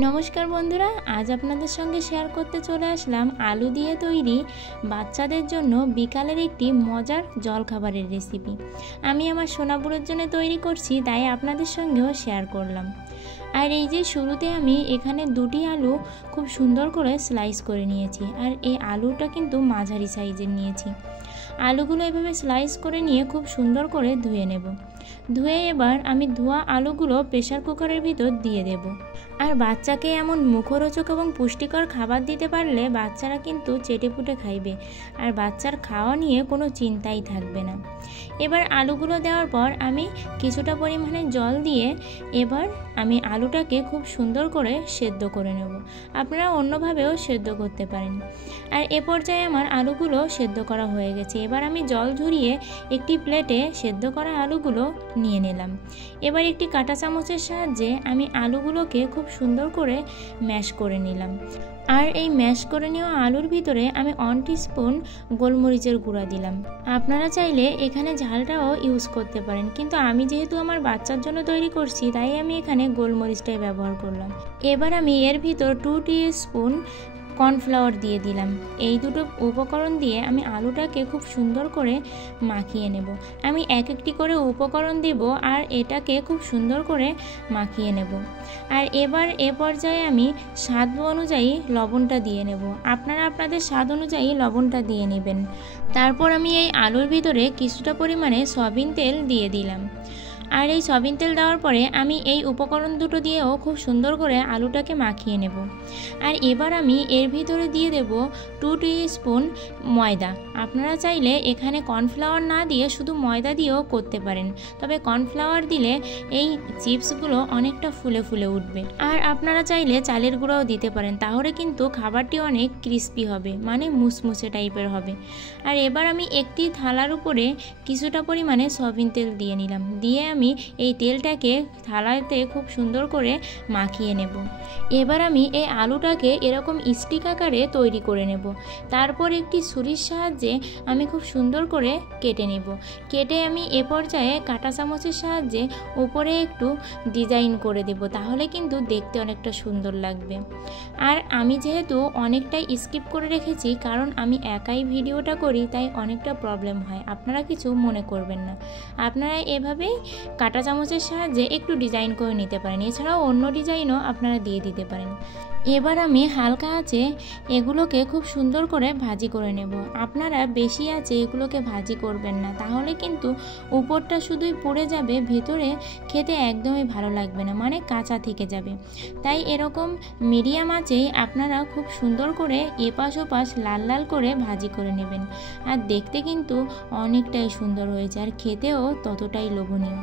নমস্কার বন্ধুরা, আজ আপনাদের সঙ্গে শেয়ার করতে চলে আসলাম আলু দিয়ে তৈরি বাচ্চাদের জন্য বিকালের একটি মজার জলখাবারের রেসিপি। আমি আমার সোনাবুড়োর জন্য তৈরি করছি, তাই আপনাদের সঙ্গেও শেয়ার করলাম। আর এই যে শুরুতে আমি এখানে দুটি আলু খুব সুন্দর করে স্লাইস করে নিয়েছি, আর এই আলুটা কিন্তু মাঝারি সাইজের নিয়েছি। আলুগুলো এভাবে স্লাইস করে নিয়ে খুব সুন্দর করে ধুয়ে নেব। ধুয়ে এবার আমি ধোয়া আলুগুলো প্রেসার কুকারের ভিতর দিয়ে দেব। আর বাচ্চাকে এমন মুখরোচক এবং পুষ্টিকর খাবার দিতে পারলে বাচ্চারা কিন্তু চেটেপুটে খাইবে, আর বাচ্চার খাওয়া নিয়ে কোনো চিন্তাই থাকবে না। এবার আলুগুলো দেওয়ার পর আমি কিছুটা পরিমাণে জল দিয়ে এবার আমি আলুটাকে খুব সুন্দর করে সেদ্ধ করে নেব। আপনারা অন্যভাবেও সেদ্ধ করতে পারেন। আর এ পর্যায়ে আমার আলুগুলো সেদ্ধ করা হয়ে গেছে। এবার আমি জল ঝরিয়ে একটি প্লেটে সেদ্ধ করা আলুগুলো নিয়ে নিলাম। এবার একটি কাঁটা চামচের সাহায্যে আমি আলুগুলোকে খুব সুন্দর করে ম্যাশ করে নিলাম। আর এই ম্যাশ করে নেওয়া আলুর ভিতরে আমি 1 টিস্পুন গোলমরিচের গুঁড়া দিলাম। আপনারা চাইলে এখানে ঝালটাও ইউজ করতে পারেন, কিন্তু আমি যেহেতু আমার বাচ্চার জন্য তৈরি করছি তাই আমি এখানে গোলমরিচটাই ব্যবহার করলাম। এবার আমি এর ভিতর 2 টিস্পুন কর্নফ্লাওয়ার দিয়ে দিলাম। এই দুটো উপকরণ দিয়ে আমি আলুটাকে খুব সুন্দর করে মাখিয়ে নেব। আমি এক একটি করে উপকরণ দেব আর এটাকে খুব সুন্দর করে মাখিয়ে নেব। আর এবার এ পর্যায়ে আমি স্বাদ অনুযায়ী লবণটা দিয়ে নেব। আপনারা আপনাদের স্বাদ অনুযায়ী লবণটা দিয়ে নেবেন। তারপর আমি এই আলুর ভিতরে কিছুটা পরিমাণে সয়াবিন তেল দিয়ে দিলাম। আর এই সয়াবিন তেল দেওয়ার পরে আমি এই উপকরণ দুটো দিয়েও খুব সুন্দর করে আলুটাকে মাখিয়ে নেব। আর এবার আমি এর ভিতরে দিয়ে দেব 2 টিস্পুন ময়দা। আপনারা চাইলে এখানে কর্নফ্লাওয়ার না দিয়ে শুধু ময়দা দিয়েও করতে পারেন, তবে কর্নফ্লাওয়ার দিলে এই চিপসগুলো অনেকটা ফুলে ফুলে উঠবে। আর আপনারা চাইলে চালের গুঁড়োও দিতে পারেন, তাহলে কিন্তু খাবারটি অনেক ক্রিস্পি হবে, মানে মুসমুসে টাইপের হবে। আর এবার আমি একটি থালার উপরে কিছুটা পরিমাণে সয়াবিন তেল দিয়ে নিলাম। দিয়ে আমি এই তেলটাকে থালাতে খুব সুন্দর করে মাখিয়ে নেব। এবার আমি এই আলুটাকে এরকম স্টিক আকারে তৈরি করে নেব। তারপর একটি ছুরির সাহায্যে আমি খুব সুন্দর করে কেটে নেব। কেটে আমি এ পর্যায়ে কাঁটা চামচের সাহায্যে উপরে একটু ডিজাইন করে দেব, তাহলে কিন্তু দেখতে অনেকটা সুন্দর লাগবে। আর আমি যেহেতু অনেকটাই স্কিপ করে রেখেছি, কারণ আমি একাই ভিডিওটা করি, তাই অনেকটা প্রবলেম হয়, আপনারা কিছু মনে করবেন না। আপনারা এভাবেই কাঁটা চামচের সাহায্যে একটু ডিজাইন করে নিতে পারেন। এছাড়াও অন্য ডিজাইনও আপনারা দিয়ে দিতে পারেন। এবার আমি হালকা আঁচে এগুলোকে খুব সুন্দর করে ভাজি করে নেব। আপনারা বেশি আঁচে এগুলোকে ভাজি করবেন না, তাহলে কিন্তু উপরটা শুধুই পুড়ে যাবে, ভেতরে খেতে একদমই ভালো লাগবে না, মানে কাঁচা থেকে যাবে। তাই এরকম মিডিয়াম আঁচেই আপনারা খুব সুন্দর করে এপাশ ওপাশ লাল লাল করে ভাজি করে নেবেন। আর দেখতে কিন্তু অনেকটাই সুন্দর হয়েছে, আর খেতেও ততটাই লোভনীয়।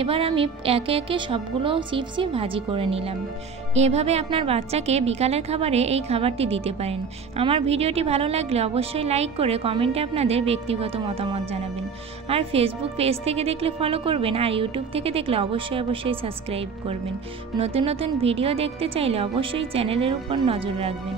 এবার আমি একে একে সবগুলো চিপসই ভাজি করে নিলাম। এভাবে আপনার বাচ্চাকে বিকালের খাবারে এই খাবারটি দিতে পারেন। আমার ভিডিওটি ভালো লাগলে অবশ্যই লাইক করে কমেন্টে আপনাদের ব্যক্তিগত মতামত জানাবেন। আর ফেসবুক পেজ থেকে দেখলে ফলো করবেন, আর ইউটিউব থেকে দেখলে অবশ্যই সাবস্ক্রাইব করবেন। নতুন নতুন ভিডিও দেখতে চাইলে অবশ্যই চ্যানেলের উপর নজর রাখবেন।